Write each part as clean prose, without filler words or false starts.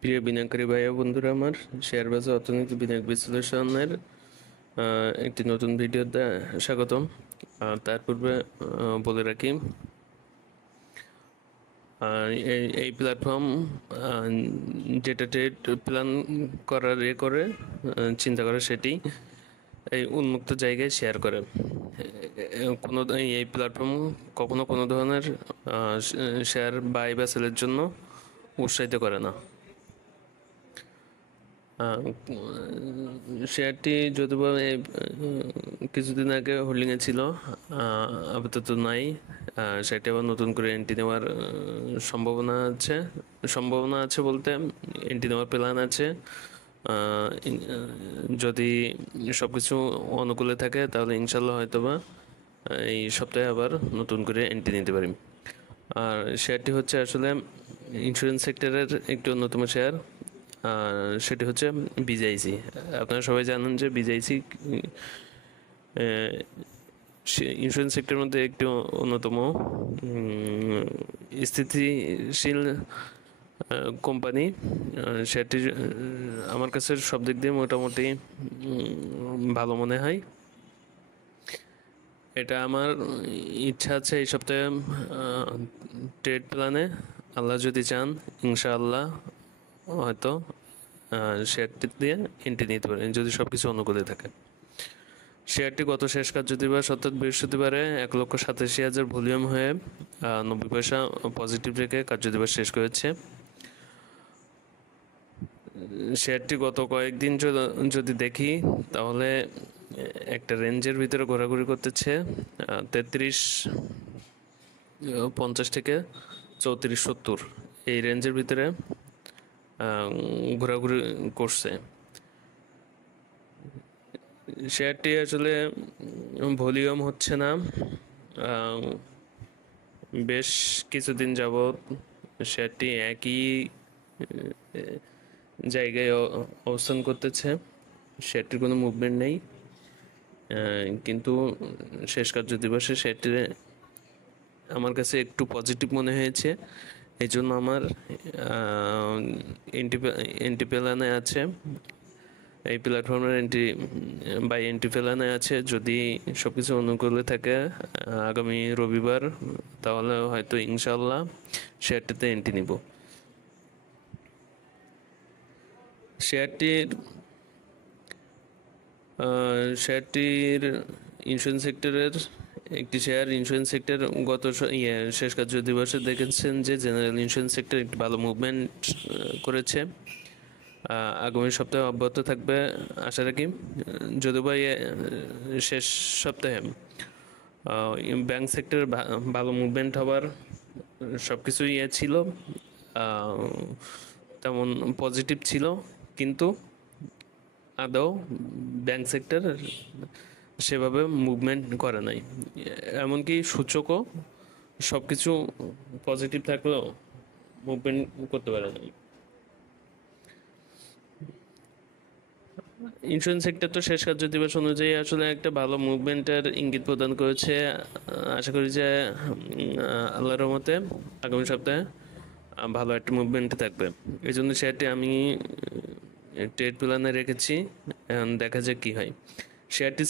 প্রিয় বিনিয়োগকারী ভাই ও বন্ধুরা, আমার শেয়ার বাজার অর্থনীতি বিনিয়োগ বিশ্লেষণের একটি নতুন ভিডিওতে স্বাগতম। তার পূর্বে বলে রাখি, এই প্ল্যাটফর্ম যেটা ট্রেড প্ল্যান করার করে চিন্তা করে সেটি এই উন্মুক্ত জায়গায় শেয়ার করে। কোনো এই প্ল্যাটফর্ম কখনো কোনো ধরনের শেয়ার বাই বা সেলের জন্য উৎসাহিত করে না। শেয়ারটি যদিও কিছুদিন আগে হোল্ডিংয়ে ছিল, আপাতত নাই। সেটি আবার নতুন করে এন্ট্রি নেওয়ার সম্ভাবনা আছে বলতে এন্ট্রি নেওয়ার প্ল্যান আছে। যদি সব কিছু অনুকূলে থাকে তাহলে ইনশাল্লাহ হয়তোবা এই সপ্তাহে আবার নতুন করে এন্ট্রি নিতে পারি। আর শেয়ারটি হচ্ছে আসলে ইন্স্যুরেন্স সেক্টরের একটি অন্যতম শেয়ার। সেটি হচ্ছে বিজেআইসি। আপনারা সবাই জানেন যে বিজেআইসি ইন্স্যুরেন্স সেক্টরের মধ্যে একটি অন্যতম স্থিতিশীল কোম্পানি। সেটি আমার কাছে সব দিক দিয়ে মোটামুটি ভালো মনে হয়। এটা আমার ইচ্ছা আছে এই সপ্তাহে ট্রেড প্ল্যানে, আল্লাহ যদি চান ইনশাআল্লাহ হয়তো শেয়ারটি দিয়ে এন্ট্রি নিতে পারেন যদি সব কিছু অনুকূলে থাকে। শেয়ারটি গত শেষ কার্যদিবস অর্থাৎ বৃহস্পতিবারে 1,87,000 ভলিউম হয়ে 90 পয়সা পজিটিভ রেখে কার্যদিবস শেষ করেছে। শেয়ারটি গত কয়েকদিন যদি দেখি তাহলে একটা রেঞ্জের ভিতরে ঘোরাঘুরি করতেছে 33.50 থেকে 34.70 এই রেঞ্জের ভিতরে ঘোরাঘুরি করছে। শেয়ারটি আসলে ভলিউম হচ্ছে না, বেশ কিছুদিন যাবৎ শেয়ারটি একই জায়গায় অবস্থান করতেছে, শেয়ারটির কোনো মুভমেন্ট নেই। কিন্তু শেষ কার্যদিবসে শেয়ারটি আমার কাছে একটু পজিটিভ মনে হয়েছে, এই জন্য আমার এন্ট্রি প্ল্যানে আছে। এই প্ল্যাটফর্মের এন্ট্রি প্ল্যানে আছে। যদি সব কিছু অনুকূলে থাকে আগামী রবিবার, তাহলে হয়তো ইনশাল্লাহ শেয়ারটিতে এন্ট্রি নিব। শেয়ারটির ইন্স্যুরেন্স সেক্টরের একটি শেয়ার। ইন্স্যুরেন্স সেক্টর গত শেষ কার্যদিবসে দেখেছেন যে জেনারেল ইন্স্যুরেন্স সেক্টর একটি ভালো মুভমেন্ট করেছে। আগামী সপ্তাহে অব্যাহত থাকবে আশা রাখি। যদিও বা শেষ সপ্তাহে ব্যাংক সেক্টর ভালো মুভমেন্ট হবার সব কিছুই ছিল, তেমন পজিটিভ ছিল, কিন্তু আদৌ ব্যাংক সেক্টর সেভাবে মুভমেন্ট করে নাই। এমনকি সূচকও সব কিছু পজিটিভ থাকলেও মুভমেন্ট করতে পারে নাই। ইন্স্যুরেন্স সেক্টর তো শেষ কার্যদিবস অনুযায়ী আসলে একটা ভালো মুভমেন্টের ইঙ্গিত প্রদান করেছে। আশা করি যে আল্লাহর রহমতে আগামী সপ্তাহে ভালো একটা মুভমেন্ট থাকবে। এই জন্য শেয়ারটি আমি ট্রেড প্ল্যানে রেখেছি, এখন দেখা যাক কী হয়। শেয়ারটি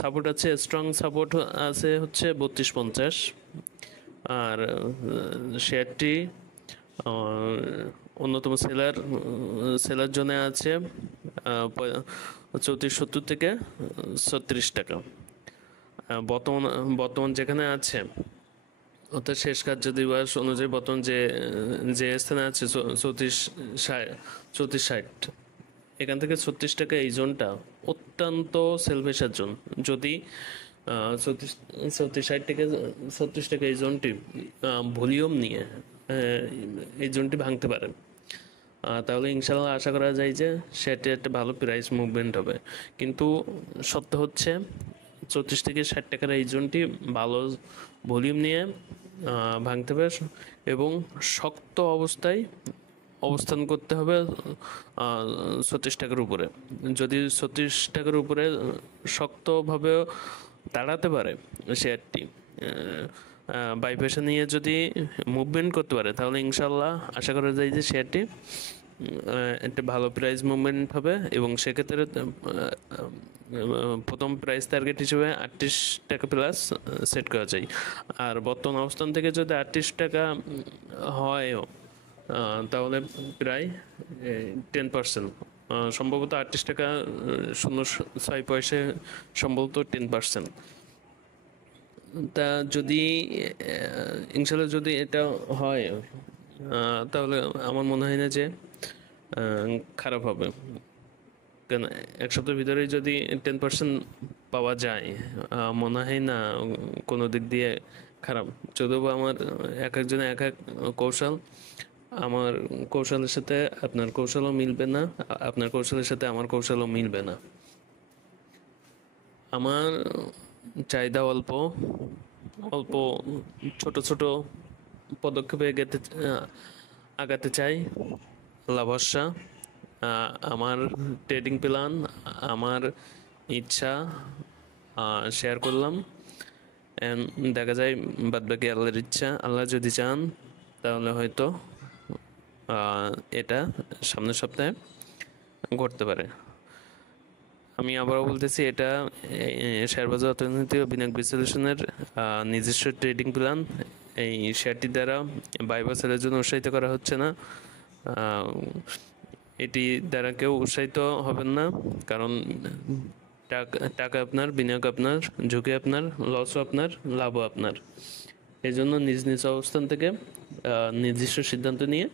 সাপোর্ট আছে, স্ট্রং সাপোর্ট আছে হচ্ছে 32.50। আর শেয়ারটি অন্যতম সেলার জোনে আছে 34.70 থেকে 36 টাকা। বর্তমান যেখানে আছে অর্থাৎ শেষ কার্যদিবস অনুযায়ী বর্তমান যে স্থানে আছে 34.60, এখান থেকে 36 টাকা এই জোনটা অত্যন্ত সেলফেশার জোন। যদি 34.60 থেকে 36 টাকা এই জোনটি ভলিউম নিয়ে এই জোনটি ভাঙতে পারে, তাহলে ইনশাল্লাহ আশা করা যায় যে সেটি একটা ভালো প্রাইস মুভমেন্ট হবে। কিন্তু সত্য হচ্ছে 34 থেকে 60 টাকার এই জোনটি ভালো ভলিউম নিয়ে ভাঙতে হবে এবং শক্ত অবস্থায় অবস্থান করতে হবে 36 টাকার উপরে। যদি 36 টাকার উপরে শক্তভাবে দাঁড়াতে পারে শেয়ারটি, বাই পয়সা নিয়ে যদি মুভমেন্ট করতে পারে তাহলে ইনশাল্লাহ আশা করা যায় যে শেয়ারটি একটা ভালো প্রাইস মুভমেন্ট হবে এবং সেক্ষেত্রে প্রথম প্রাইস টার্গেট হিসেবে 38 টাকা প্লাস সেট করা যায়। আর বর্তমান অবস্থান থেকে যদি 38 টাকা হয়ও তাহলে প্রায় 10%, সম্ভবত 38 টাকা 0.06 সম্ভবত 10%। তা যদি ইনশাল্লাহ যদি এটা হয় তাহলে আমার মনে হয় না যে খারাপ হবে, কেন এক সপ্তাহের ভিতরেই যদি 10% পাওয়া যায় মনে হয় না কোনো দিক দিয়ে খারাপ। যদিও বা আমার এক একজনের এক এক কৌশল, আমার কৌশলের সাথে আপনার কৌশলও মিলবে না, আপনার কৌশলের সাথে আমার কৌশলও মিলবে না। আমার চাহিদা অল্প অল্প ছোট ছোট পদক্ষেপে আগাতে চাই লাভস্যা। আমার ট্রেডিং প্ল্যান, আমার ইচ্ছা শেয়ার করলাম। দেখা যায় বাদবাকি আল্লাহর ইচ্ছা। আল্লাহ যদি চান তাহলে হয়তো এটা সামনের সপ্তাহে ঘটতে পারে। আমি আবারও বলতেছি, এটা শেয়ারবাজার অর্থনীতি ও বিনিয়োগ বিশ্লেষণের নিজস্ব ট্রেডিং প্ল্যান। এই শেয়ারটি দ্বারা বাই বা সেলের জন্য উৎসাহিত করা হচ্ছে না। এটি দ্বারা কেউ উৎসাহিত হবেন না, কারণ টাকা আপনার, বিনিয়োগ আপনার, ঝুঁকি আপনার, লসও আপনার, লাভও আপনার। এই জন্য নিজ নিজ অবস্থান থেকে নির্দিষ্ট সিদ্ধান্ত নিয়ে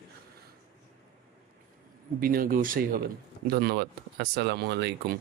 বিনিয়োগে উৎসাহী হবেন। ধন্যবাদ। আসসালামু আলাইকুম।